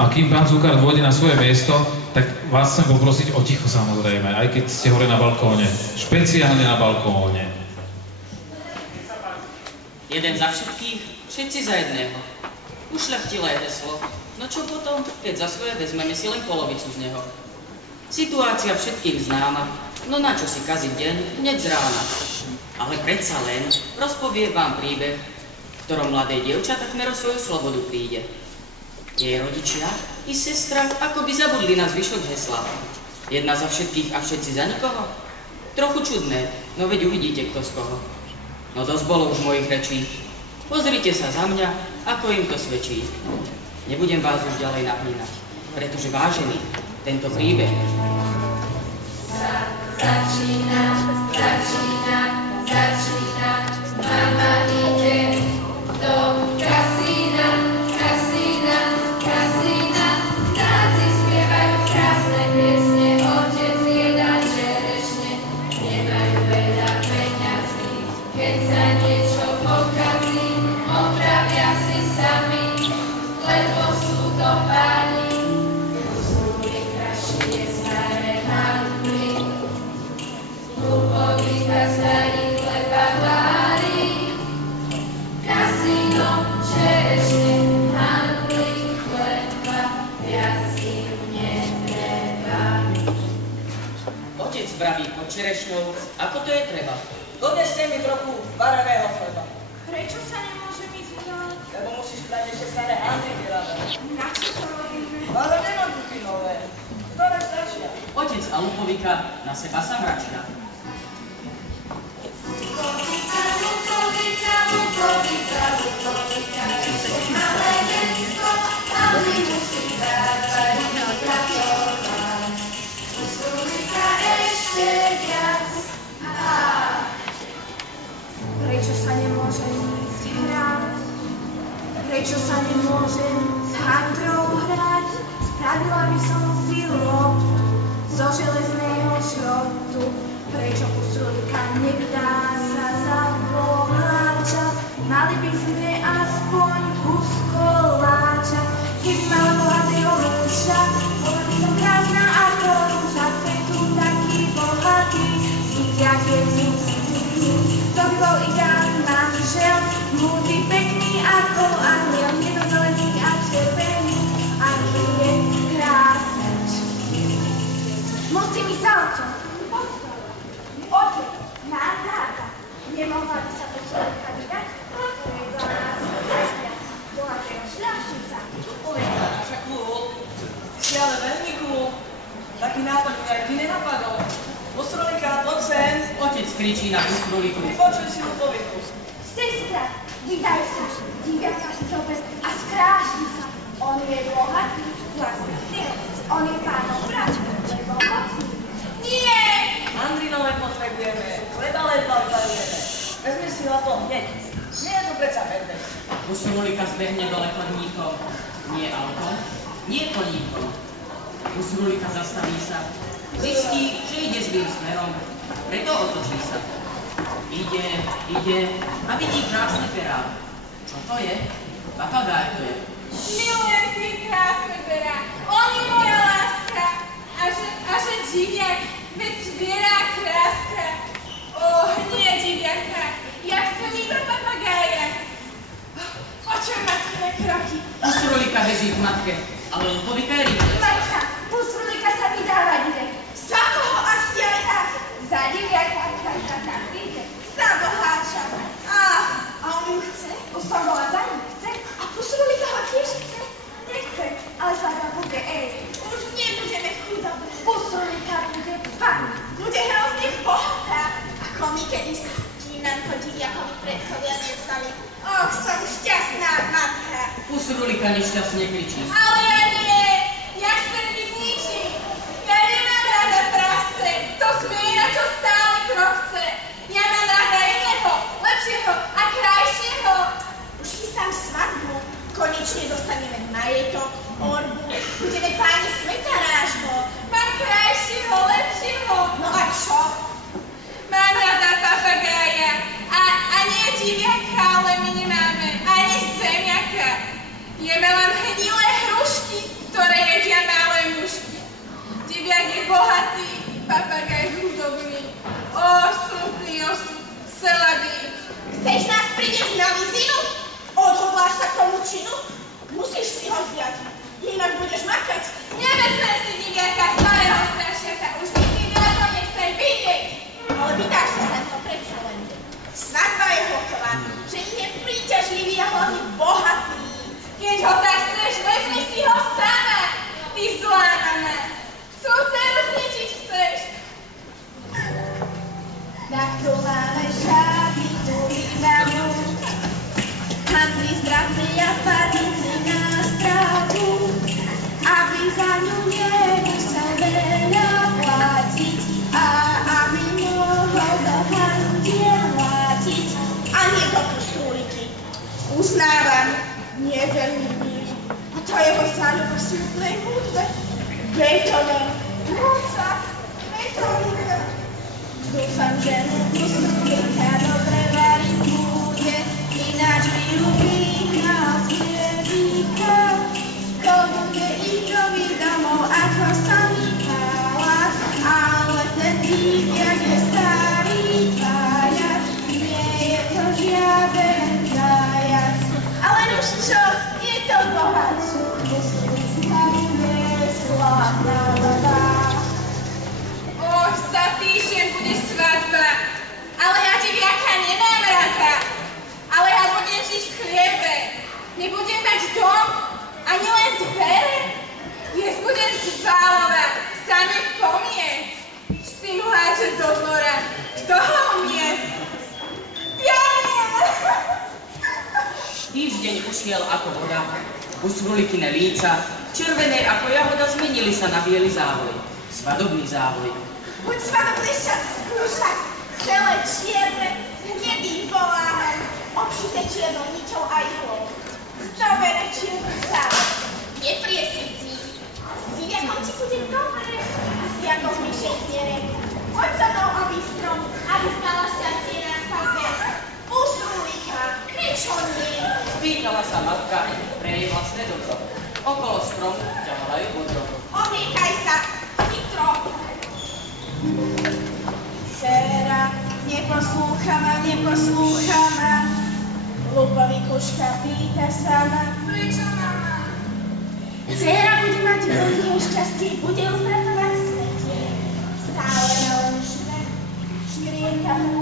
A kým pán Cukár dôjde na svoje miesto, tak vás chcem poprosiť o ticho samozrejme, aj keď ste hore na balkóne. Špeciálne na balkóne. Jeden za všetkých, všetci za jedného. Ušľachtilé heslo. No čo potom, keď za svoje vezmeme si len polovicu z neho? Situácia všetkým známa, no na čo si kaziť deň hneď z rána. Ale predsa len rozpovie vám príbeh, v ktorom mladé dievča takmer o svoju slobodu príde. Jej rodičia i sestra ako by zabudli na zvyšok hesla. Jedna za všetkých a všetci za nikoho? Trochu čudné, no veď uvidíte kto z koho. No dosť bolo už mojich rečí. Pozrite sa za mňa, ako im to svedčí. Nebudem vás už ďalej napínať, pretože vážený, tento príbeh začína, mama ide do kasína, táci spievajú krásne piesne, otec jedá čerešne, nemajú veľa peňazí, keď sa niečo pokazí, opravia si sami, lebo sú to páni, usúli krašie staré handly, hlúpových a starých chleba vári, kasíno, čerešne, handly, chleba, viac im netreba. otec vraví pod čerešňou, ako to je treba. Doneste mi trochu vareného chleba. Prečo sa nemôžem ísť vzdať? Lebo musíš brať ešte staré handly vyrábať. Na čo to robíme? Ale nemám tu nové. Staré stačia. Otec a Lupovika na seba sa mračia. Malé detsko, mami musí dávať pracovať. Usulika ešte viac. Prečo sa nemôžem ísť hrať? Prečo sa nemôžem s handrou hrať? Spravila by som si loptu zo železného šrotu. Prečo Usulika nevydá sa za boháča? Mali by sme aspoň kus koláča. Keby mala bohatého muža, bola by som krásna ako rúža. To je tu taký bohatý, vidia keď musí. To by bol ideálny manžel, múdry, pekný ako aniel, nedozelený a červený, a je krásny. Musím ísť za otcom. Otec, nás dáta. Nemohla by sa Usulika vydať? To je dla nás sestra, bohatého šľachtica. Naša cool. Si ale veľmi cool. Taký nápad mi aj ty nenapadol. Usulika, poď sem. Otec kričí na Usuliku. Vypočuj si Lupoviku. Sestra, vydaj sa, diviatka si zober a skrášni sa. On je bohatý, vlastný cieľ. On je pánom brat, lebo mocný. Nie! Mandrinové potrebujeme, chleba ledva vyvarujeme. Vezmi si ho to hneď. Nie je to predsa medveď. Usulika zbehne dole chodníkom. Nie autom, nie koníkom. Usulika zastaví sa. Zistí, že ide zlým smerom. Preto otočí sa. Ide a vidí krásne perá. Čo to je? Papagáj to je. Milujem ty krásne perá. On je moja láska. A že diviak, veď zviera kráska. Nie diviaka. Ja chcem iba papagája. Počuj matkine kroky. Usulika beží k matke, ale Lupovika je rýchle. Matka, Usulika sa vydávať ide. Za koho až aj ach? Za diviaka, za ide. Za boháča. Ach, a on ju chce? Už som bola za ním, chce? A Usulika ho tiež chce? Nechce, ale zlata bude Už nebudeme chudobné. Usulika bude pani. Bude hrozne bohatá. Ako my kedysi, kým nám to diviakovi predchodia nevzali. Och, som šťastná matka. Usulika nešťastne kričí. Ale ja nie! Ja chcem byť ničím! Ja nemám rada prasce! To zviera, čo stále krochce! Ja mám rada iného, lepšieho a krajšieho! Už chystám svadbu. Konečne dostaneme majetok, orbu. Budeme páni sveta nášho. Mám krajšieho, lepšieho. No a čo? Mám rada papagája. A nie diviaka, ale my nemáme ani zemiaka. Jeme len hnilé hrušky bohatý, papagaj chudobný. Ó, smutný osud, Celebi. Chceš nás priniesť na vizinu? Odhodláš sa k tomu činu? Musíš si ho vziať, inak budeš makať. Nevezme si diviatka starého strašiaka, už nikdy viac ho nechcem vidieť. Ale vydáš sa za to predsa len. Svadba je hotová, že je príťažlivý a hlavne bohatý. Keď ho tak chceš, vezmi si ho sama. Ty zlá mama. Co dceru zničiť chceš? Tak tu máme šáky, tu vydajú. Handli zdravný a padnici na stravu. Aby za ňu nemusel veľa platiť a aby mohol do handiel látiť. A nie do pusulíky. Uznávam, nie veľmi milý. A to jeho záľuba v smutnej hudbe. Beethoven, Mozart, Beethoven. Dúfam, že mu pusulíka dobre variť bude, ináč by ju vyhnal z hviezdiska. To bude Ičovi domov ako samý palác, ale ten diviak je starý pajac, nie je to žiaden zajac. Ale už čo, je to bohač, pusulíka je slavná baba. Och, za týždeň bude svadba. Ale ja diviaka nemám rada. Ale ja budem žiť v chliebe. Nebudem mať dom, ani len dvere. Dnes budem zvalovať, same pomie. Špinu háče do dvora. Kto ho umie? Ja nie. Týždeň ušiel ako voda, usrulikine líca, červené ako jahoda zmenili sa na biely závoj, svadobný závoj. Buď svadobné šaty skúšať, celé čierne, s hnedým volánom, obšité čiernou niťou a ihlou. Zdobené čiernym závoj, nepriesvití. S diviakom ti bude dobre, asi ako v myšej diere. Poď so mnou, aby strom, aby stala šťastie na svadbe. Pusulíka, prečo nie? Spýtala sa matka pre jej vlastné dobro. Okolo stromu ťahala ju modro. Obliekaj sa, chytro. Dcera, neposlúcha ma. Lupový kuška pýta sa ma. Prečo mama? Dcera bude mať veľké šťastie, bude upratovať svete. Stále na len šve, škrienka mu